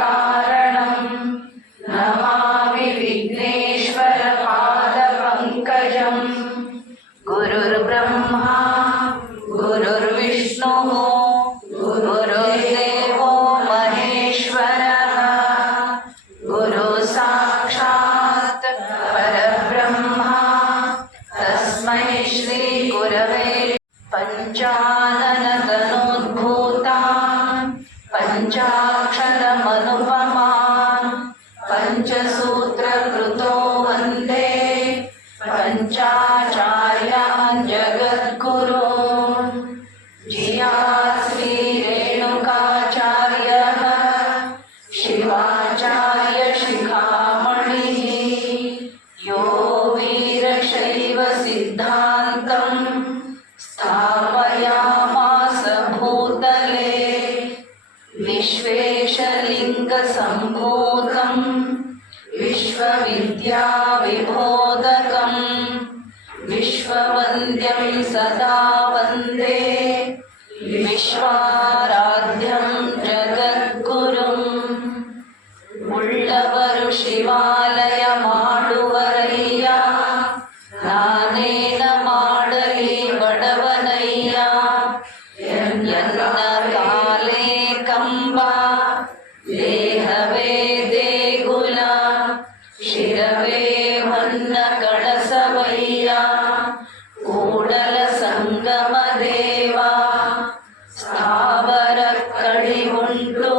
शोकविनाशकारणम् नमामि विघ्नेश्वरपादपङ्कजम् गुरुर्ब्रह्मा गुरुर्विष्णुः गुरुर्देवो महेश्वरः गुरु साक्षात् परब्रह्मा तस्मै श्रीगुरवे पञ्चाननतनोद्भूतान् पञ्चाक्षरमनुपमान् पञ्चाचार्यान् जगद्गुरो जिया श्रीरेणुकाचार्यः शिवाचार्य शिखामणिः यो वीरशैवसिद्धान्तम् स्थापयामास भूतले। विश्वेशलिङ्गसम्भूतम् विभो वन्द्यं सदा वन्दे विश्वाराध्यं जगद्गुरुम् उल्लवरु शिवालय माडुवरय्य नानेन माडले बडवनय्य ಕೂಡಲ ಸಂಗಮ ದೇವಾ ಸ್ಥಾವರ ಉಂಟು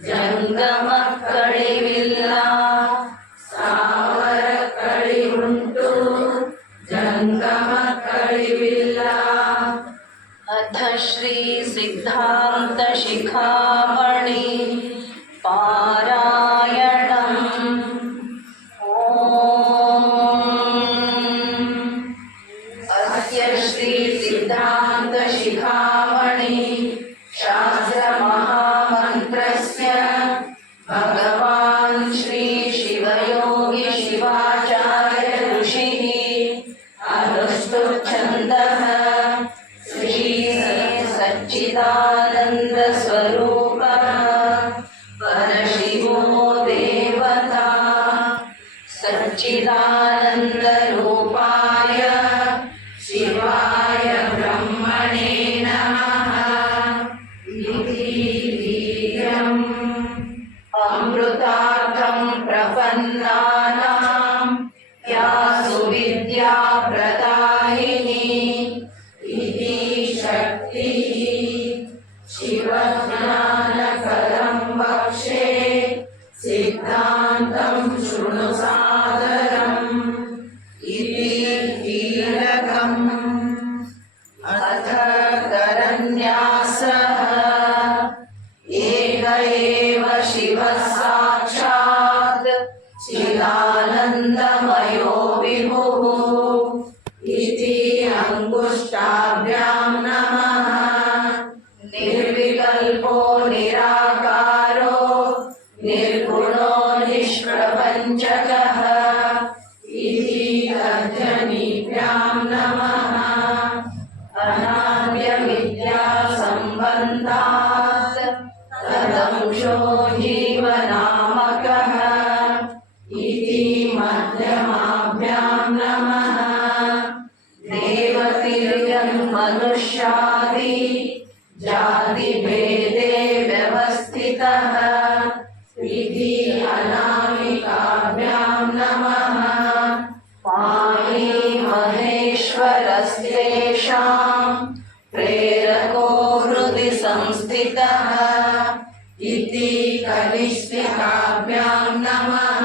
ಜಂಗಮ ಕಳಿವಿಲ್ಲ ಸ್ಥಾವರ ಉಂಟು ಜಂಗಮ ಕಳಿವಿಲ್ಲ ಅಥ ಶ್ರೀ ಸಿದ್ಧಾಂತ ಶಿಖಾಮಣಿ, ಪಾರಾಯಣಂ अनुष्टुच्छन्दः श्रीसच्चिदानन्दस्वरूपः। परशिवो देवता। सच्चिदानन्द शिवज्ञानकरं वक्षे सिद्धान्तं शृणु सादरम् इति कीलकम् अथ करन्यासः एक एव शिवः साक्षात् चिदानन्दमयो विभुः इति अङ्गुष्ठाभ्यां नमः निष्प्रपञ्चकः इति तर्जनीभ्यां नमः अनाद्यविद्यासम्बन्धात् तदंशो जीवनामकः इति मध्यमाभ्यां नमः। देवतिर्यन्मनुष्यादि जातिभेदे व्यवस्थितः तेषाम् प्रेरको हृदि संस्थितः इति कविस्य काव्याम् नमः